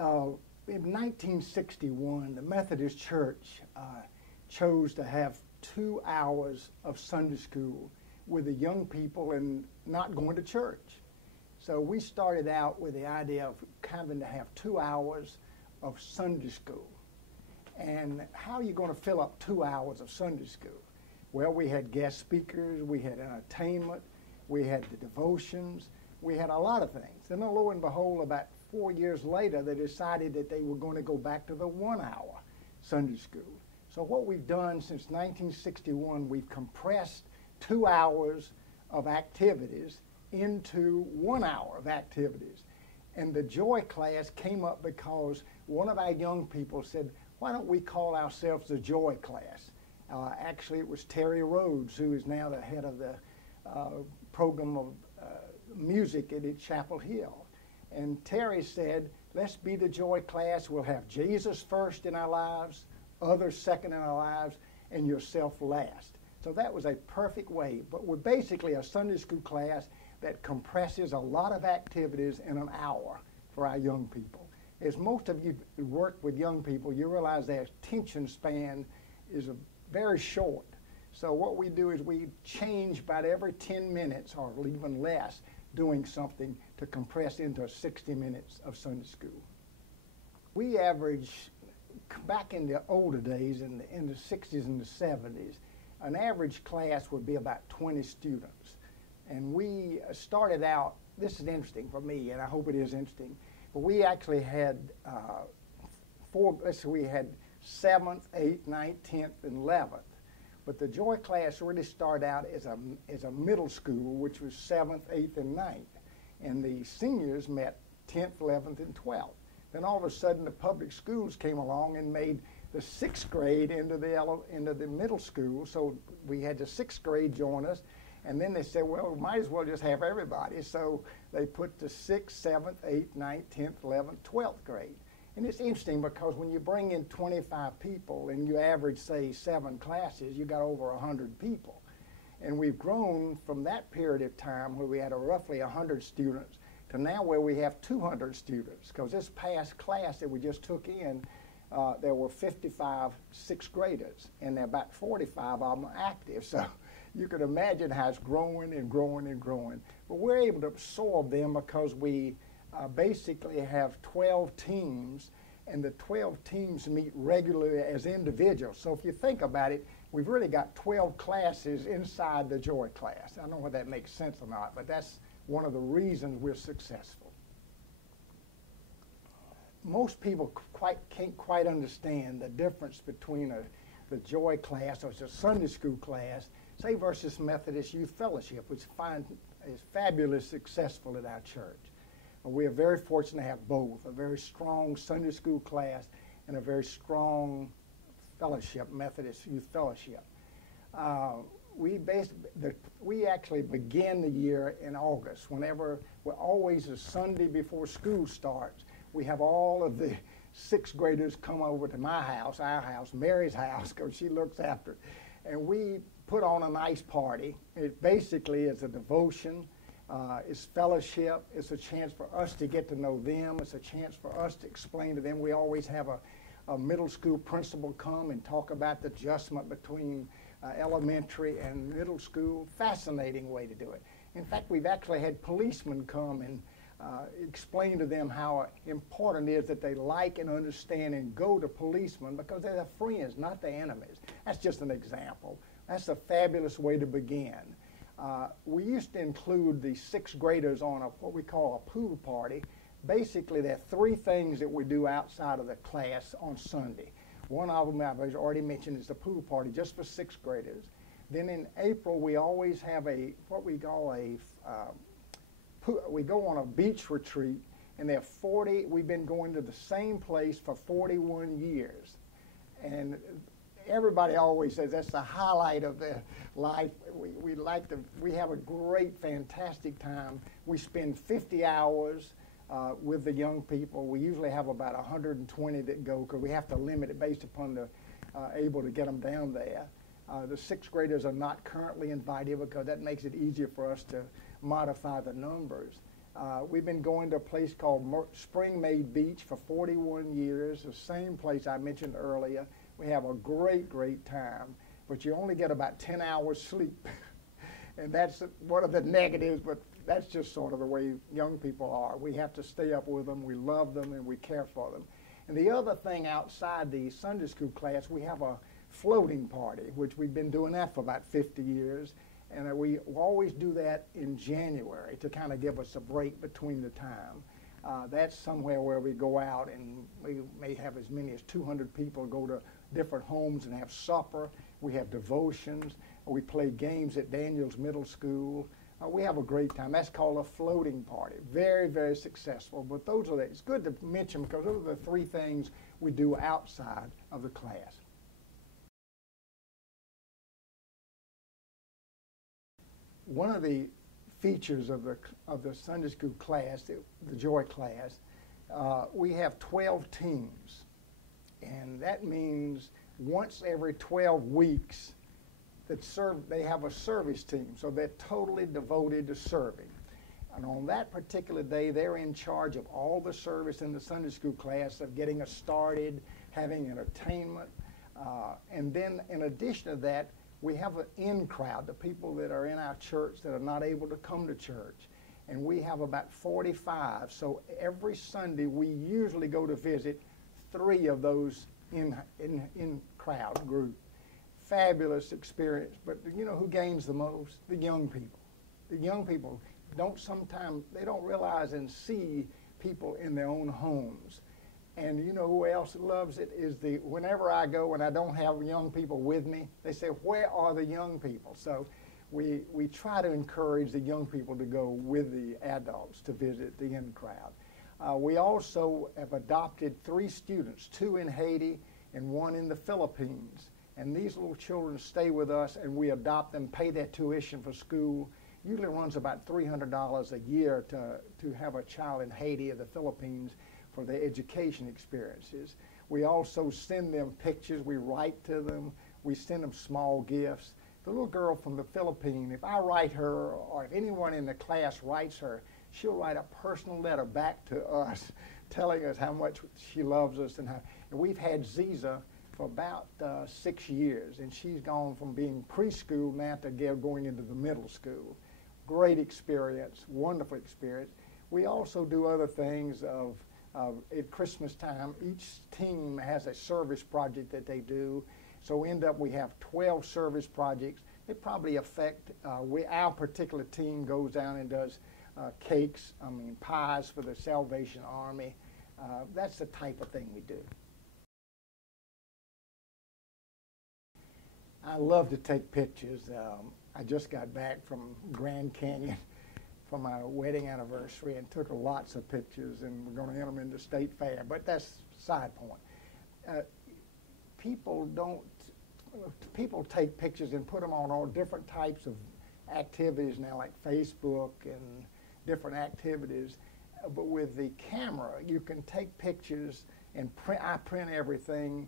In 1961, the Methodist Church chose to have 2 hours of Sunday school with the young people and not going to church. So we started out with the idea of having to have 2 hours of Sunday school. And how are you going to fill up 2 hours of Sunday school? Well, we had guest speakers, we had entertainment, we had the devotions, we had a lot of things. Then lo and behold, about 4 years later, they decided that they were going to go back to the 1 hour Sunday school. So what we've done since 1961, we've compressed 2 hours of activities into 1 hour of activities. And the Joy class came up because one of our young people said, why don't we call ourselves the Joy class? Actually, it was Terry Rhodes, who is now the head of the program of music at Chapel Hill. And Terry said, let's be the Joy class. We'll have Jesus first in our lives, others second in our lives, and yourself last. So that was a perfect way. But we're basically a Sunday school class that compresses a lot of activities in an hour for our young people. As most of you work with young people, you realize their attention span is very short. So what we do is we change about every 10 minutes or even less doing something to compress into 60 minutes of Sunday school. We average, back in the older days, in the 60s and the 70s, an average class would be about 20 students. And we started out, this is interesting for me, and I hope it is interesting, but we actually had we had 7th, 8th, 9th, 10th, and 11th. But the Joy class really started out as a middle school, which was 7th, 8th, and 9th. And the seniors met 10th, 11th, and 12th. Then all of a sudden the public schools came along and made the 6th grade into the middle school. So we had the 6th grade join us. And then they said, well, we might as well just have everybody. So they put the 6th, 7th, 8th, 9th, 10th, 11th, 12th grade. And it's interesting because when you bring in 25 people and you average, say, 7 classes, you got over 100 people. And we've grown from that period of time where we had roughly 100 students to now where we have 200 students. Because this past class that we just took in, there were 55 6th graders, and there are about 45 of them active. So you can imagine how it's growing and growing and growing. But we're able to absorb them because we basically have 12 teams, and the 12 teams meet regularly as individuals. So if you think about it, we've really got 12 classes inside the Joy class. I don't know whether that makes sense or not, but that's one of the reasons we're successful. Most people can't quite understand the difference between the Joy class or the Sunday school class, say, versus Methodist Youth Fellowship, which is fabulous successful at our church. We are very fortunate to have both, a very strong Sunday school class and a very strong fellowship, Methodist Youth Fellowship. We actually begin the year in August. We're always a Sunday before school starts. We have all of the 6th graders come over to my house, our house, Mary's house, because she looks after it. And we put on a nice party. It basically is a devotion. It's fellowship. It's a chance for us to get to know them. It's a chance for us to explain to them. We always have a middle school principal come and talk about the adjustment between elementary and middle school. Fascinating way to do it. In fact, we've actually had policemen come and explain to them how important it is that they like and understand and go to policemen because they're their friends, not their enemies. That's just an example. That's a fabulous way to begin. We used to include the 6th graders on what we call a pool party. Basically, there are 3 things that we do outside of the class on Sunday. One of them I've already mentioned is the pool party just for 6th graders. Then in April, we always have what we call we go on a beach retreat, and there are 40, we've been going to the same place for 41 years. And everybody always says that's the highlight of their life. We have a great, fantastic time. We spend 50 hours with the young people. We usually have about 120 that go because we have to limit it based upon the able to get them down there. The 6th graders are not currently invited because that makes it easier for us to modify the numbers. We've been going to a place called Spring Maid Beach for 41 years, the same place I mentioned earlier. We have a great, great time, but you only get about 10 hours sleep. And that's one of the negatives, but that's just sort of the way young people are. We have to stay up with them, we love them, and we care for them. And the other thing outside the Sunday school class, we have a floating party, which we've been doing that for about 50 years. And we always do that in January to kind of give us a break between the time. That's somewhere where we go out and we may have as many as 200 people go to different homes and have supper. We have devotions. We play games at Daniels Middle School. We have a great time. That's called a floating party. Very, very successful. But it's good to mention because those are the three things we do outside of the class. One of the features of the Sunday school class, the Joy class, we have 12 teams. And that means once every 12 weeks, they have a service team, so they're totally devoted to serving. And on that particular day, they're in charge of all the service in the Sunday school class, of getting us started, having entertainment. And then in addition to that, we have an in crowd, the people that are in our church that are not able to come to church. And we have about 45. So every Sunday, we usually go to visit 3 of those in crowd group. Fabulous experience, but you know who gains the most? The young people. The young people they don't realize and see people in their own homes. And you know who else loves it is whenever I go and I don't have young people with me, they say, where are the young people? So we try to encourage the young people to go with the adults to visit the in crowd. We also have adopted 3 students, 2 in Haiti and 1 in the Philippines. And these little children stay with us, and we adopt them, pay their tuition for school. Usually runs about $300 a year to have a child in Haiti or the Philippines for their education experiences. We also send them pictures. We write to them. We send them small gifts. The little girl from the Philippines, if I write her or if anyone in the class writes her, she'll write a personal letter back to us telling us how much she loves us. And we've had Ziza for about 6 years, and she's gone from being preschool now to going into the middle school. Great experience, wonderful experience. We also do other things at Christmas time. Each team has a service project that they do. So we have 12 service projects. They probably affect, our particular team goes down and does pies for the Salvation Army. That's the type of thing we do. I love to take pictures. I just got back from Grand Canyon for my wedding anniversary and took lots of pictures, and we're going to enter them in the state fair, but that's a side point. People take pictures and put them on all different types of activities now, like Facebook and different activities. But with the camera, you can take pictures and I print everything.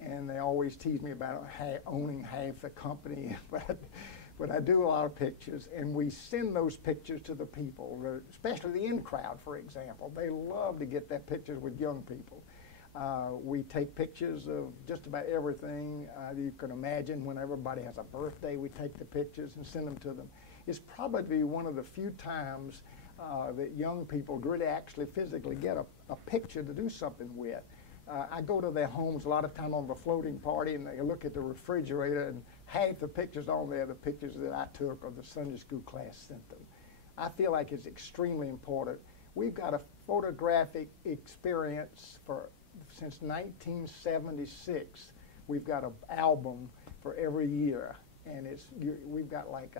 And they always tease me about owning half the company, but I do a lot of pictures, and we send those pictures to the people, especially the in crowd, for example. They love to get their pictures with young people. We take pictures of just about everything you can imagine. When everybody has a birthday, we take the pictures and send them to them. It's probably one of the few times that young people really actually physically get a picture to do something with. I go to their homes a lot of time on the floating party, and they look at the refrigerator, and half the pictures on there are the pictures that I took or the Sunday school class sent them. I feel like it's extremely important. We've got a photographic experience since 1976. We've got an album for every year, and we've got like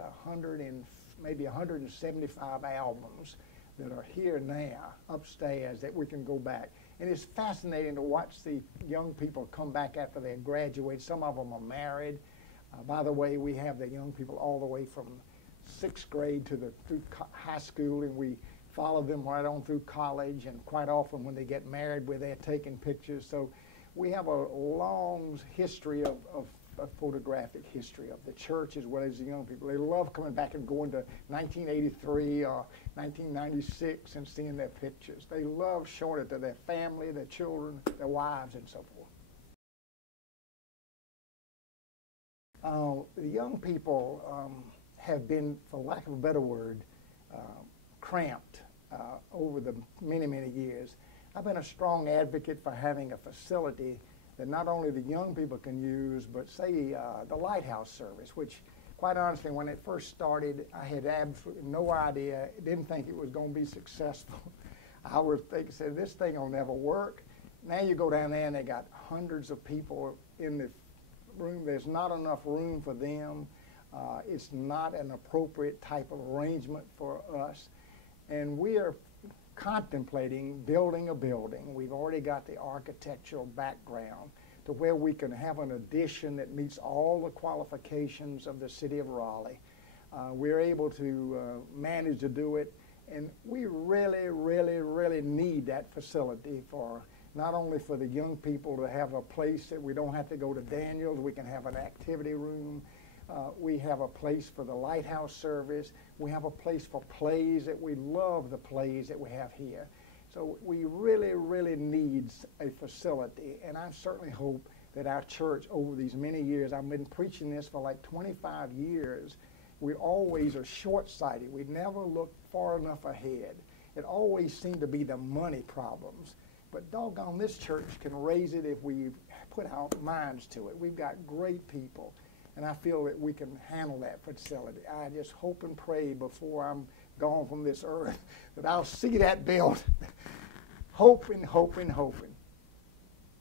maybe 175 albums that are here now upstairs that we can go back. And it's fascinating to watch the young people come back after they graduate. Some of them are married. By the way, we have the young people all the way from 6th grade through high school, and we follow them right on through college. And quite often when they get married, we're there taking pictures. So we have a long history of a photographic history of the church as well as the young people. They love coming back and going to 1983 or 1996 and seeing their pictures. They love showing it to their family, their children, their wives, and so forth. The young people have been, for lack of a better word, cramped over the many, many years. I've been a strong advocate for having a facility that not only the young people can use, but say the lighthouse service, which quite honestly, when it first started, I had absolutely no idea, didn't think it was going to be successful. I was thinking, said, this thing will never work. Now you go down there and they got hundreds of people in the room. There's not enough room for them. It's not an appropriate type of arrangement for us. And we are contemplating building a building. We've already got the architectural background to where we can have an addition that meets all the qualifications of the city of Raleigh. We're able to manage to do it, and we really, really, really need that facility for not only for the young people to have a place that we don't have to go to Daniel's, we can have an activity room. We have a place for the lighthouse service. We have a place for plays that we love the plays that we have here. So we really, really need a facility, and I certainly hope that our church over these many years, I've been preaching this for like 25 years, we always are short-sighted. We never look far enough ahead. It always seemed to be the money problems. But doggone, this church can raise it if we put our minds to it. We've got great people, and I feel that we can handle that facility. I just hope and pray before I'm gone from this earth that I'll see that built. Hoping, hoping, hoping.